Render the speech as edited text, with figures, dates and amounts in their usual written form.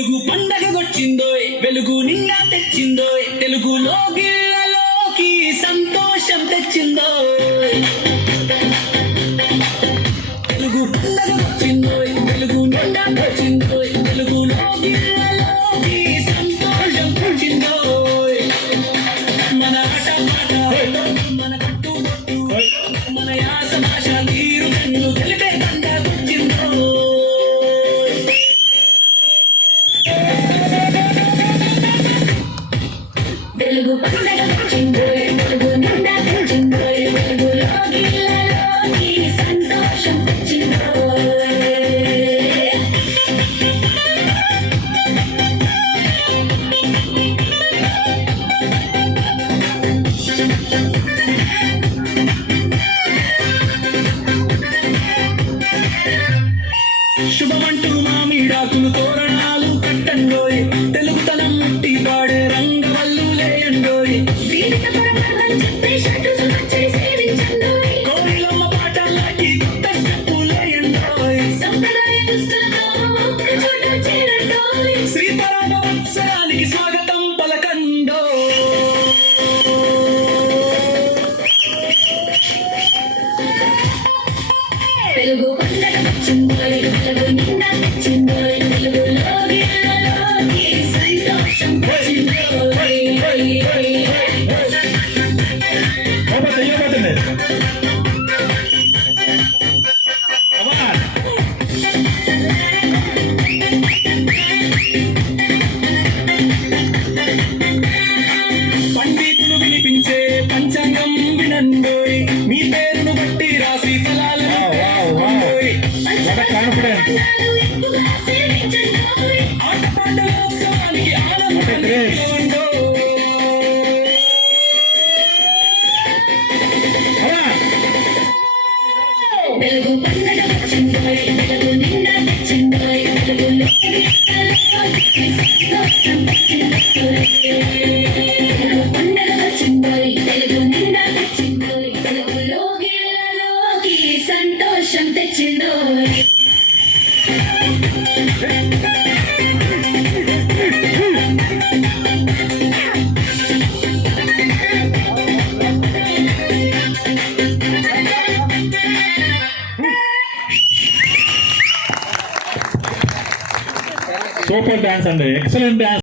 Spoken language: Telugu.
తెలుగు పండగ వచ్చిందోయ్, వెలుగు నిండా తెచ్చిందోయ్, తెలుగులో గిళ్ళలోకి సంతోషం తెచ్చిందోయ్. తెలుగు పండగ వచ్చిందోయ్, వెలుగు నిండా తెచ్చిందోయ్, తెలుగులో గిళ్ళలోకి సంతోషం తెచ్చిందోయ్. మన ఆట పాట, మన కట్టుబొట్టు, మన యాస భాష తీరు కన్ను తెలిపే పండగ వచ్చిందోయ్. తెలుగు పండగ వచ్చిందోయ్, తెలుగు నిండా తెచ్చిందోయ్, తెలుగులో గిళ్ళలోకి సంతోషం తెచ్చిందోయ్. శుభమంటూ మామిడాకులు తోరణాలు కట్టండోయ్, తెలుగుతనం ముట్టి పాడే రంగవల్లులేయండోయ్. కోయిలమ్మ పాటలకి కొత్త స్టెప్పులేయండోయ్. శ్రీపరామోత్సవానికి స్వాగతం పలకండోయ్. తెలుగు పండగ వచ్చిందోయ్, తెలుగు నిండా తెచ్చిందోయ్, తెలుగులో గిళ్ళలోకి సంతోషం తెచ్చిందోయ్. పండితులు వినిపించే పంచాంగం వినండోయ్, మీ పేరును బట్టి రాసి ఫలాలను ఆటపాటలోత్సవానికి తెలుగు పండగ వచ్చిందోయ్, తెలుగు నిండా తెచ్చిందోయ్, తెలుగులో సంతోషం తెచ్చిందోయ్. తెలుగు పండగ వచ్చిందోయ్, తెలుగు నిండా తెచ్చిందోయ్, తెలుగులో గిళ్ళలోకి సంతోషం తెచ్చిందోయ్. సూపర్ డాన్స్ అండి, ఎక్సలెంట్ డాన్స్.